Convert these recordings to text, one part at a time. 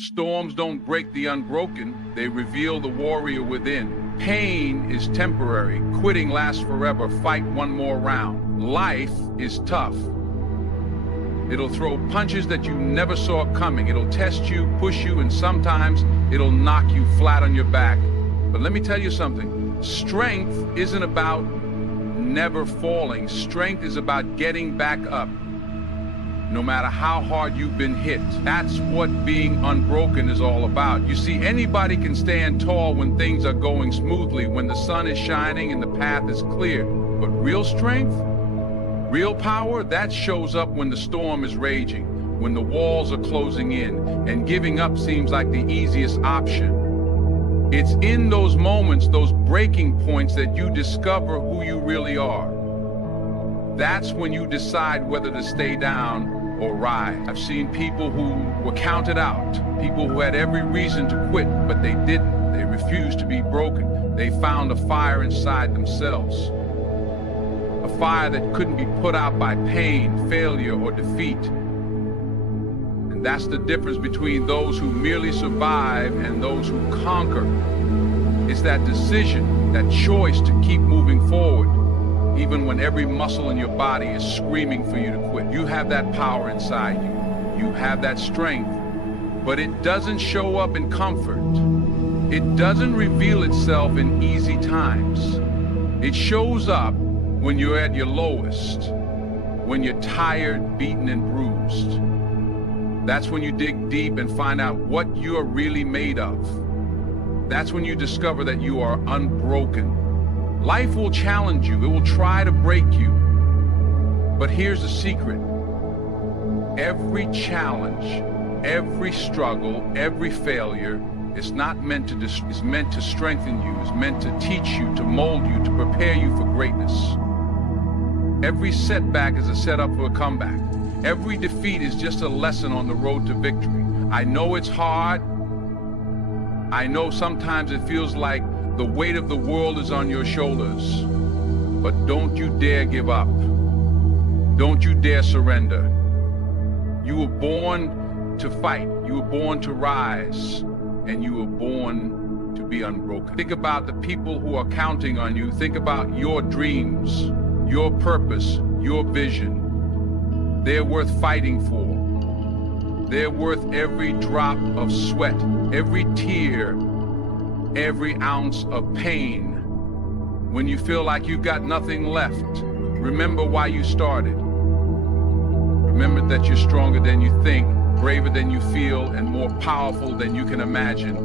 Storms don't break the unbroken, they reveal the warrior within. Pain is temporary, quitting lasts forever, fight one more round. Life is tough. It'll throw punches that you never saw coming. It'll test you, push you, and sometimes it'll knock you flat on your back. But let me tell you something. Strength isn't about never falling. Strength is about getting back up, no matter how hard you've been hit. That's what being unbroken is all about. You see, anybody can stand tall when things are going smoothly, when the sun is shining and the path is clear. But real strength, real power, that shows up when the storm is raging, when the walls are closing in, and giving up seems like the easiest option. It's in those moments, those breaking points, that you discover who you really are. That's when you decide whether to stay down or rise. I've seen people who were counted out, people who had every reason to quit, but they didn't. They refused to be broken. They found a fire inside themselves, a fire that couldn't be put out by pain, failure, or defeat. And that's the difference between those who merely survive and those who conquer. It's that decision, that choice to keep moving forward, even when every muscle in your body is screaming for you to quit. You have that power inside you. You have that strength, but it doesn't show up in comfort. It doesn't reveal itself in easy times. It shows up when you're at your lowest, when you're tired, beaten, and bruised. That's when you dig deep and find out what you're really made of. That's when you discover that you are unbroken. Life will challenge you. It will try to break you. But here's the secret. Every challenge, every struggle, every failure is not meant to is meant to strengthen you, is meant to teach you, to mold you, to prepare you for greatness. Every setback is a setup for a comeback. Every defeat is just a lesson on the road to victory. I know it's hard. I know sometimes it feels like the weight of the world is on your shoulders. But don't you dare give up. Don't you dare surrender. You were born to fight. You were born to rise. And you were born to be unbroken. Think about the people who are counting on you. Think about your dreams, your purpose, your vision. They're worth fighting for. They're worth every drop of sweat, every tear, every ounce of pain. When you feel like you've got nothing left, remember why you started. Remember that you're stronger than you think, braver than you feel, and more powerful than you can imagine.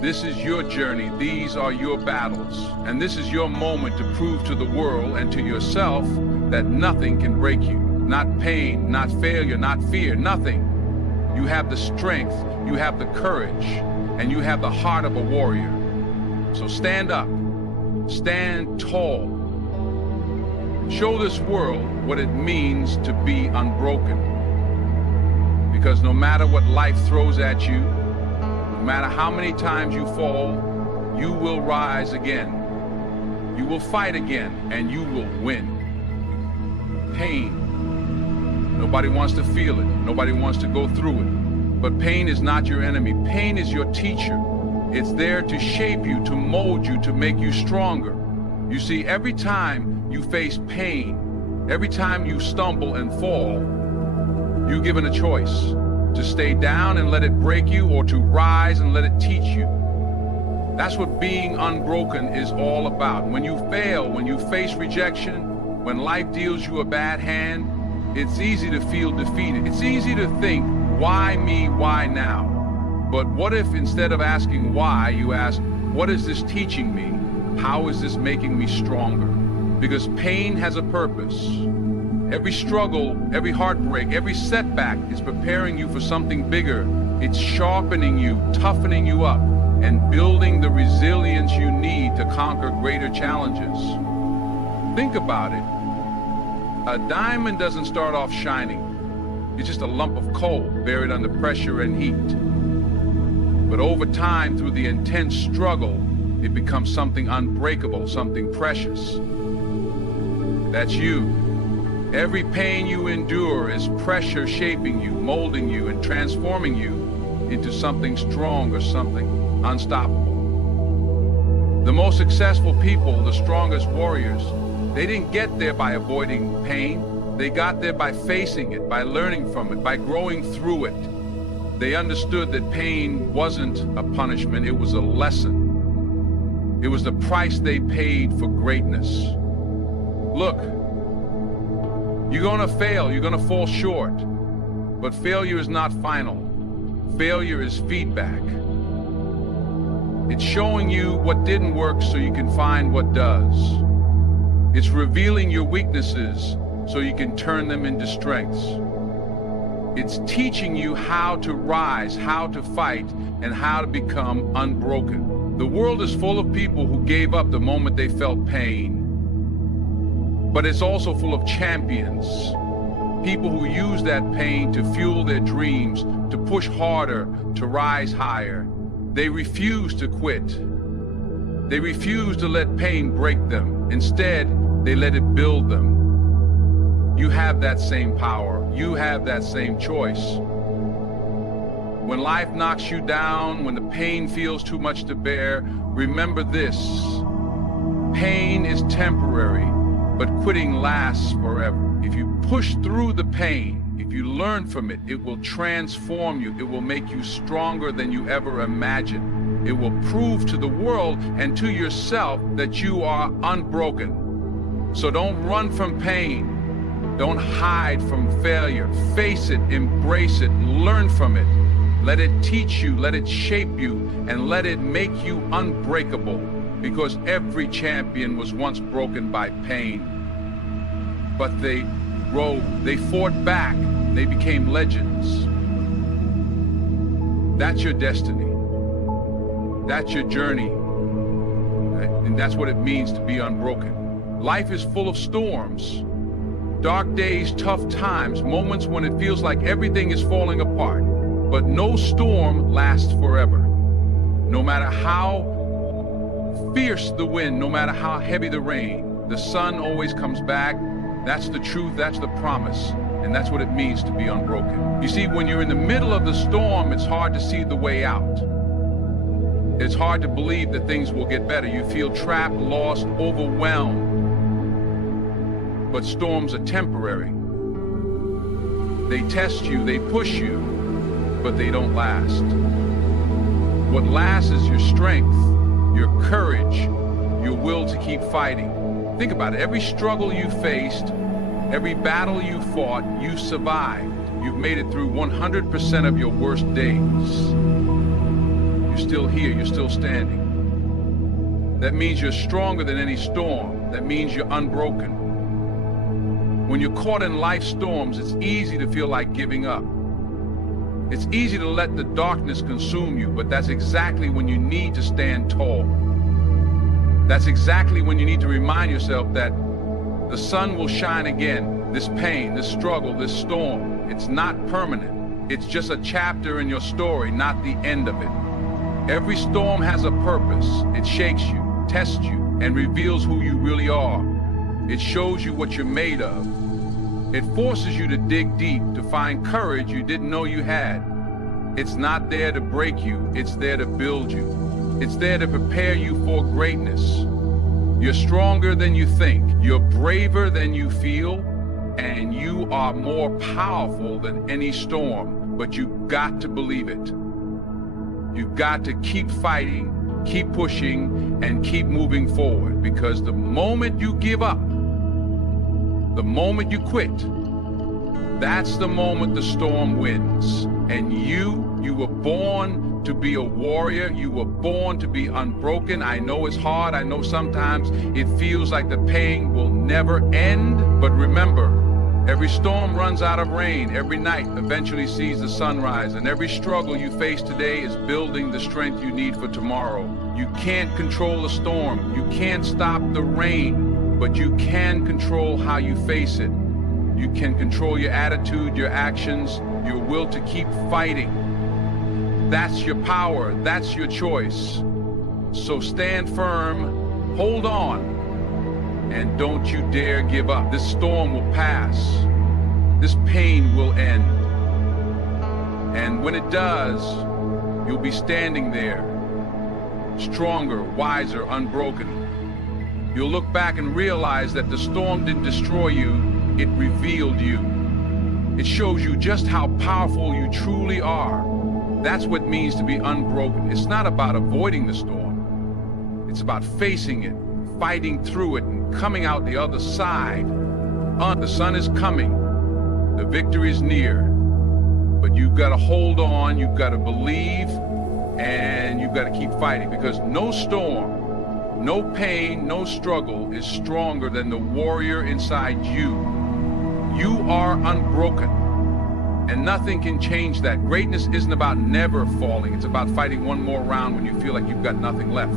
This is your journey. These are your battles. And this is your moment to prove to the world and to yourself that nothing can break you. Not pain, not failure, not fear, nothing. You have the strength, you have the courage, and you have the heart of a warrior. So stand up, stand tall. Show this world what it means to be unbroken. Because no matter what life throws at you, no matter how many times you fall, you will rise again. You will fight again, and you will win. Pain. Nobody wants to feel it. Nobody wants to go through it. But pain is not your enemy. Pain is your teacher. It's there to shape you, to mold you, to make you stronger. You see, every time you face pain, every time you stumble and fall, you're given a choice to stay down and let it break you, or to rise and let it teach you. That's what being unbroken is all about. When you fail, when you face rejection, when life deals you a bad hand, it's easy to feel defeated. It's easy to think, why me, why now? But what if instead of asking why, you ask, what is this teaching me? How is this making me stronger? Because pain has a purpose. Every struggle, every heartbreak, every setback is preparing you for something bigger. It's sharpening you, toughening you up, and building the resilience you need to conquer greater challenges. Think about it. A diamond doesn't start off shining. It's just a lump of coal buried under pressure and heat. But over time, through the intense struggle, it becomes something unbreakable, something precious. That's you. Every pain you endure is pressure shaping you, molding you, and transforming you into something strong or something unstoppable. The most successful people, the strongest warriors, they didn't get there by avoiding pain. They got there by facing it, by learning from it, by growing through it. They understood that pain wasn't a punishment, it was a lesson. It was the price they paid for greatness. Look, you're gonna fail, you're gonna fall short, but failure is not final. Failure is feedback. It's showing you what didn't work so you can find what does. It's revealing your weaknesses so you can turn them into strengths. It's teaching you how to rise, how to fight, and how to become unbroken. The world is full of people who gave up the moment they felt pain. But it's also full of champions. People who use that pain to fuel their dreams, to push harder, to rise higher. They refuse to quit. They refuse to let pain break them. Instead, they let it build them. You have that same power. You have that same choice. When life knocks you down, when the pain feels too much to bear, remember this. Pain is temporary, but quitting lasts forever. If you push through the pain, if you learn from it, it will transform you. It will make you stronger than you ever imagined. It will prove to the world and to yourself that you are unbroken. So don't run from pain. Don't hide from failure. Face it, embrace it, learn from it. Let it teach you, let it shape you, and let it make you unbreakable. Because every champion was once broken by pain. But they rose, they fought back, they became legends. That's your destiny. That's your journey. And that's what it means to be unbroken. Life is full of storms, dark days, tough times, moments when it feels like everything is falling apart. But no storm lasts forever. No matter how fierce the wind, no matter how heavy the rain, the sun always comes back. That's the truth, that's the promise, and that's what it means to be unbroken. You see, when you're in the middle of the storm, it's hard to see the way out. It's hard to believe that things will get better. You feel trapped, lost, overwhelmed. But storms are temporary. They test you, they push you, but they don't last. What lasts is your strength, your courage, your will to keep fighting. Think about it. Every struggle you faced, every battle you fought, you survived. You've made it through 100% of your worst days. You're still here. You're still standing. That means you're stronger than any storm. That means you're unbroken. When you're caught in life's storms, it's easy to feel like giving up. It's easy to let the darkness consume you, but that's exactly when you need to stand tall. That's exactly when you need to remind yourself that the sun will shine again. This pain, this struggle, this storm, it's not permanent. It's just a chapter in your story, not the end of it. Every storm has a purpose. It shakes you, tests you, and reveals who you really are. It shows you what you're made of. It forces you to dig deep, to find courage you didn't know you had. It's not there to break you, it's there to build you. It's there to prepare you for greatness. You're stronger than you think. You're braver than you feel. And you are more powerful than any storm. But you've got to believe it. You've got to keep fighting, keep pushing, and keep moving forward. Because the moment you give up, the moment you quit, that's the moment the storm wins. And you were born to be a warrior. You were born to be unbroken. I know it's hard. I know sometimes it feels like the pain will never end. But remember, every storm runs out of rain. Every night eventually sees the sunrise. And every struggle you face today is building the strength you need for tomorrow. You can't control the storm. You can't stop the rain. But you can control how you face it. You can control your attitude, your actions, your will to keep fighting. That's your power. That's your choice. So stand firm, hold on, and don't you dare give up. This storm will pass. This pain will end. And when it does, You'll be standing there, stronger, wiser, unbroken. You'll look back and realize that the storm didn't destroy you, it revealed you. It shows you just how powerful you truly are. That's what it means to be unbroken. It's not about avoiding the storm. It's about facing it, fighting through it, and coming out the other side. The sun is coming. The victory is near. But you've got to hold on, you've got to believe, and you've got to keep fighting, because no storm, no pain, no struggle is stronger than the warrior inside you. You are unbroken, and nothing can change that. Greatness isn't about never falling. It's about fighting one more round when you feel like you've got nothing left.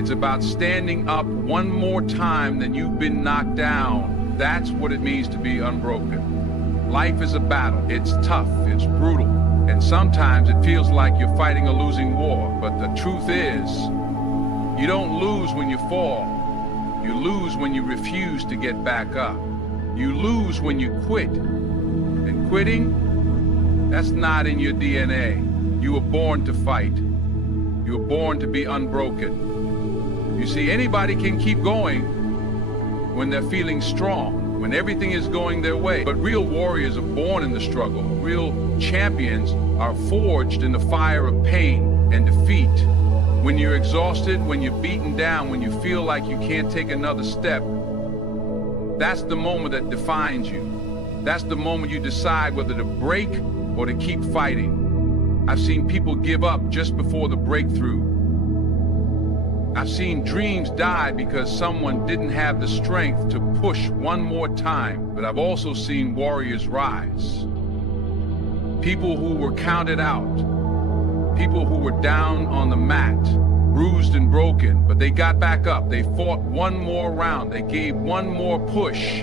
It's about standing up one more time than you've been knocked down. That's what it means to be unbroken. Life is a battle. It's tough, it's brutal, and sometimes it feels like you're fighting a losing war. But the truth is, you don't lose when you fall. You lose when you refuse to get back up. You lose when you quit. And quitting, that's not in your DNA. You were born to fight. You were born to be unbroken. You see, anybody can keep going when they're feeling strong, when everything is going their way. But real warriors are born in the struggle. Real champions are forged in the fire of pain and defeat. When you're exhausted, when you're beaten down, when you feel like you can't take another step, that's the moment that defines you. That's the moment you decide whether to break or to keep fighting. I've seen people give up just before the breakthrough. I've seen dreams die because someone didn't have the strength to push one more time. But I've also seen warriors rise. People who were counted out. People who were down on the mat, bruised and broken, but they got back up. They fought one more round. They gave one more push.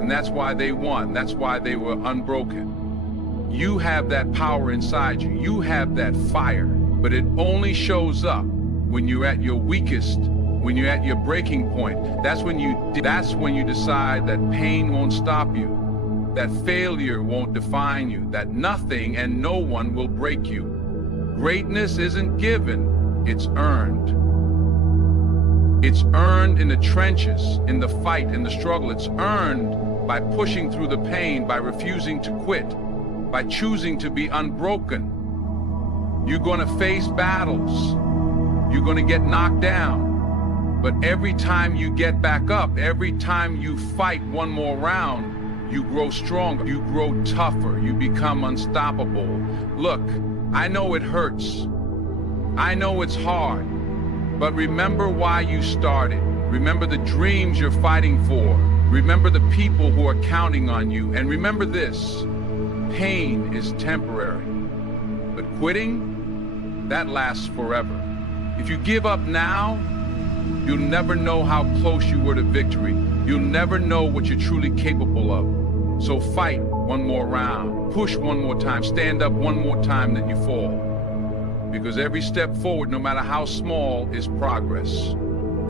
And that's why they won. That's why they were unbroken. You have that power inside you. You have that fire, but it only shows up when you're at your weakest, when you're at your breaking point. That's when you decide that pain won't stop you, that failure won't define you, that nothing and no one will break you. Greatness isn't given, it's earned. It's earned in the trenches, in the fight, in the struggle. It's earned by pushing through the pain, by refusing to quit, by choosing to be unbroken. You're going to face battles. You're going to get knocked down. But every time you get back up, every time you fight one more round, you grow stronger, you grow tougher, you become unstoppable. Look, I know it hurts. I know it's hard. But remember why you started. Remember the dreams you're fighting for. Remember the people who are counting on you. And remember this, pain is temporary. But quitting, that lasts forever. If you give up now, you'll never know how close you were to victory. You'll never know what you're truly capable of. So fight one more round, push one more time, stand up one more time, then you fall. Because every step forward, no matter how small, is progress.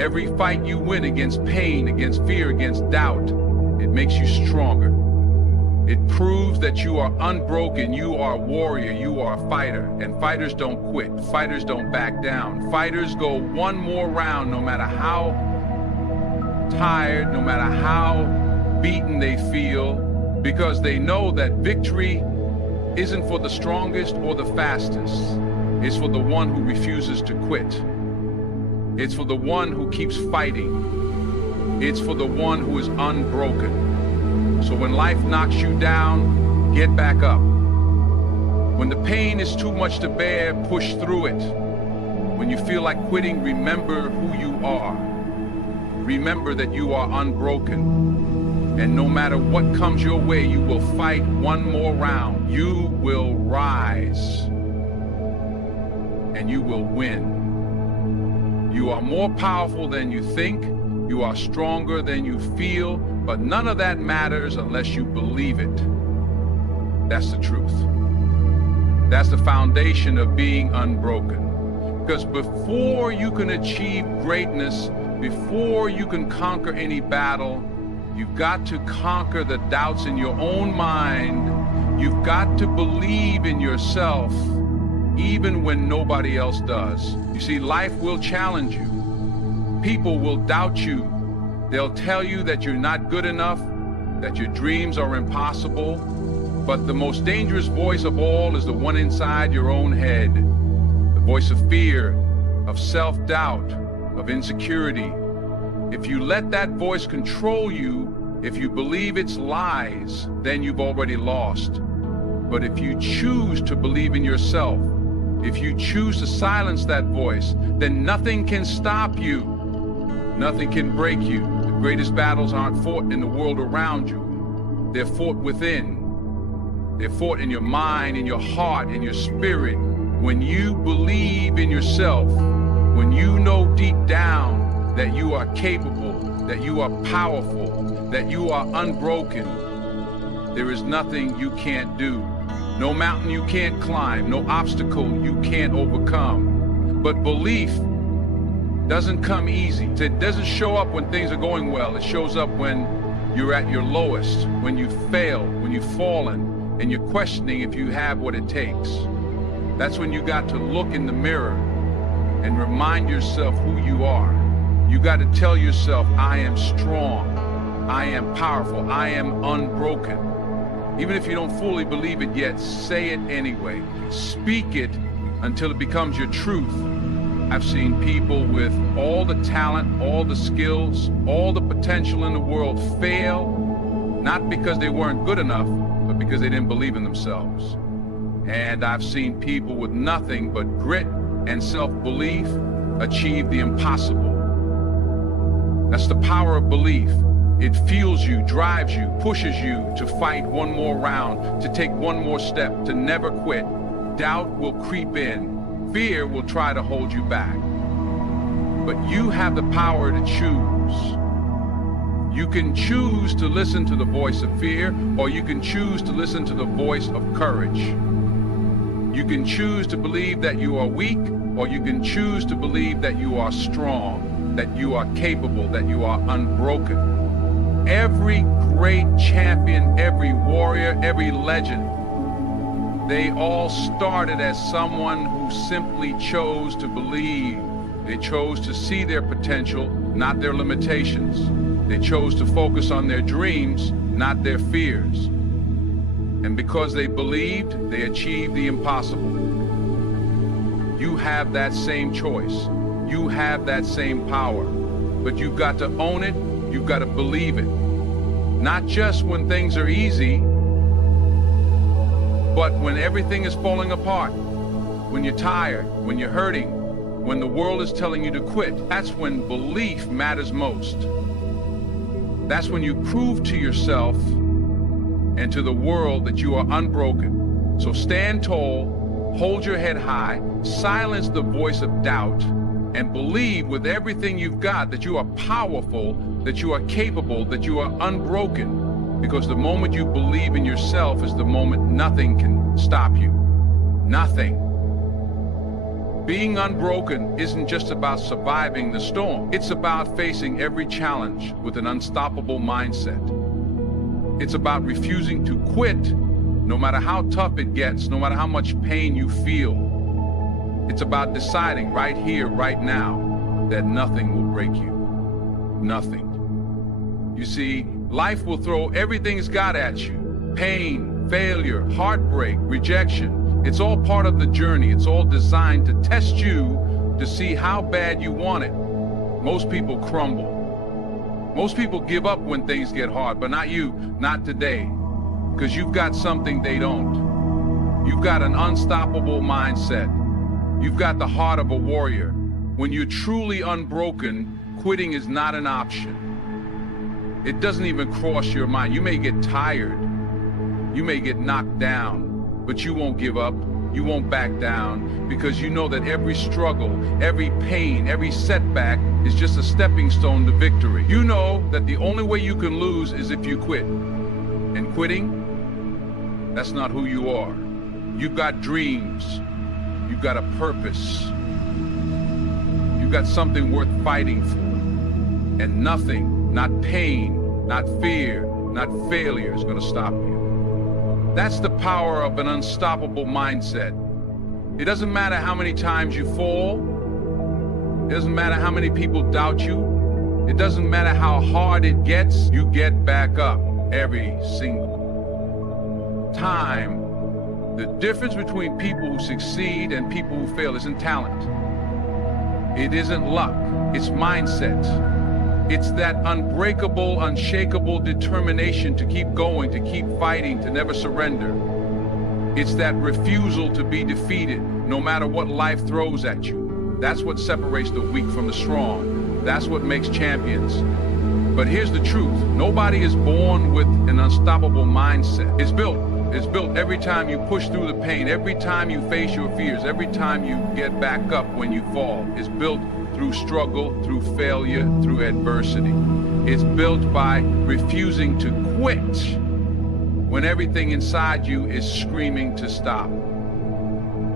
Every fight you win against pain, against fear, against doubt, it makes you stronger. It proves that you are unbroken, you are a warrior, you are a fighter. And fighters don't quit, fighters don't back down. Fighters go one more round no matter how tired, no matter how beaten they feel, because they know that victory isn't for the strongest or the fastest. It's for the one who refuses to quit. It's for the one who keeps fighting. It's for the one who is unbroken. So when life knocks you down, get back up. When the pain is too much to bear, push through it. When you feel like quitting, remember who you are. Remember that you are unbroken. And no matter what comes your way, you will fight one more round. You will rise. And you will win. You are more powerful than you think. You are stronger than you feel. But none of that matters unless you believe it. That's the truth. That's the foundation of being unbroken. Because before you can achieve greatness, before you can conquer any battle, you've got to conquer the doubts in your own mind. You've got to believe in yourself. even when nobody else does. You see, life will challenge you. People will doubt you. They'll tell you that you're not good enough, that your dreams are impossible. But the most dangerous voice of all is the one inside your own head. The voice of fear, of self-doubt, of insecurity. If you let that voice control you, if you believe its lies, then you've already lost. But if you choose to believe in yourself, if you choose to silence that voice, then nothing can stop you. Nothing can break you. The greatest battles aren't fought in the world around you. They're fought within. They're fought in your mind, in your heart, in your spirit. When you believe in yourself, when you know deep down that you are capable, that you are powerful, that you are unbroken, there is nothing you can't do. No mountain you can't climb, no obstacle you can't overcome. But belief doesn't come easy. It doesn't show up when things are going well. It shows up when you're at your lowest, when you fail, when you've fallen, and you're questioning if you have what it takes. That's when you got to look in the mirror and remind yourself who you are. You got to tell yourself, I am strong, I am powerful, I am unbroken. Even if you don't fully believe it yet, say it anyway. Speak it until it becomes your truth. I've seen people with all the talent, all the skills, all the potential in the world fail, not because they weren't good enough, but because they didn't believe in themselves. And I've seen people with nothing but grit and self-belief achieve the impossible. That's the power of belief. It fuels you, drives you, pushes you to fight one more round, to take one more step, to never quit. Doubt will creep in. Fear will try to hold you back. But you have the power to choose. You can choose to listen to the voice of fear, or you can choose to listen to the voice of courage. You can choose to believe that you are weak, or you can choose to believe that you are strong, that you are capable, that you are unbroken. Every great champion, every warrior, every legend, they all started as someone who simply chose to believe. They chose to see their potential, not their limitations. They chose to focus on their dreams, not their fears. And because they believed, they achieved the impossible. You have that same choice. You have that same power. But you've got to own it. You've got to believe it. Not just when things are easy, but when everything is falling apart, when you're tired, when you're hurting, when the world is telling you to quit. That's when belief matters most. That's when you prove to yourself and to the world that you are unbroken. So stand tall, hold your head high, silence the voice of doubt, and believe with everything you've got that you are powerful, that you are capable, that you are unbroken. Because the moment you believe in yourself is the moment nothing can stop you. Nothing. Being unbroken isn't just about surviving the storm. It's about facing every challenge with an unstoppable mindset. It's about refusing to quit, no matter how tough it gets, no matter how much pain you feel. It's about deciding right here, right now, that nothing will break you. Nothing. You see, life will throw everything it's got at you. Pain, failure, heartbreak, rejection. It's all part of the journey. It's all designed to test you to see how bad you want it. Most people crumble. Most people give up when things get hard, but not you, not today. Because you've got something they don't. You've got an unstoppable mindset. You've got the heart of a warrior. When you're truly unbroken, quitting is not an option. It doesn't even cross your mind. You may get tired. You may get knocked down. But you won't give up, you won't back down, because you know that every struggle, every pain, every setback is just a stepping stone to victory. You know that the only way you can lose is if you quit. And quitting, that's not who you are. You've got dreams, you've got a purpose, you've got something worth fighting for. And nothing, not pain, not fear, not failure is going to stop you. That's the power of an unstoppable mindset. It doesn't matter how many times you fall. It doesn't matter how many people doubt you. It doesn't matter how hard it gets, you get back up every single time. The difference between people who succeed and people who fail isn't talent. It isn't luck, it's mindset. It's that unbreakable, unshakable determination to keep going, to keep fighting, to never surrender. It's that refusal to be defeated, no matter what life throws at you. That's what separates the weak from the strong. That's what makes champions. But here's the truth. Nobody is born with an unstoppable mindset. It's built every time you push through the pain, every time you face your fears, every time you get back up when you fall. It's built through struggle, through failure, through adversity. It's built by refusing to quit when everything inside you is screaming to stop.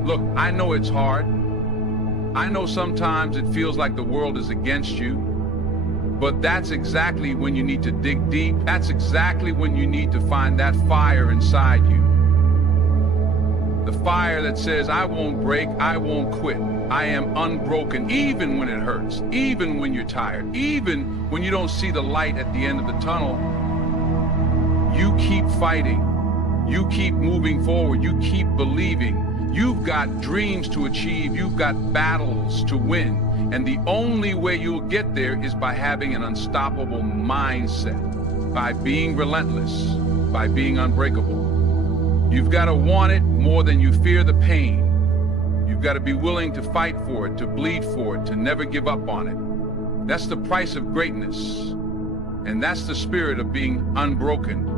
Look, I know it's hard. I know sometimes it feels like the world is against you, but that's exactly when you need to dig deep. That's exactly when you need to find that fire inside you. The fire that says, I won't break, I won't quit. I am unbroken, even when it hurts, even when you're tired, even when you don't see the light at the end of the tunnel. You keep fighting. You keep moving forward. You keep believing. You've got dreams to achieve. You've got battles to win. And the only way you'll get there is by having an unstoppable mindset, by being relentless, by being unbreakable. You've got to want it more than you fear the pain. You've got to be willing to fight for it, to bleed for it, to never give up on it. That's the price of greatness. And that's the spirit of being unbroken.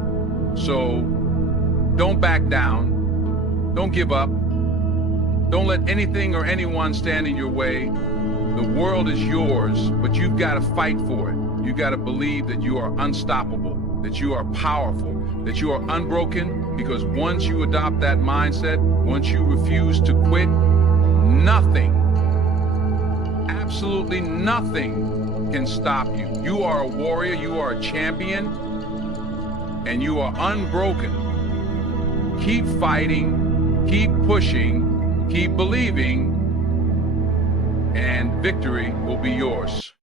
So don't back down. Don't give up. Don't let anything or anyone stand in your way. The world is yours, but you've got to fight for it. You've got to believe that you are unstoppable, that you are powerful, that you are unbroken, because once you adopt that mindset, once you refuse to quit, nothing, absolutely nothing can stop you. You are a warrior, you are a champion, and you are unbroken. Keep fighting, keep pushing, keep believing, and victory will be yours.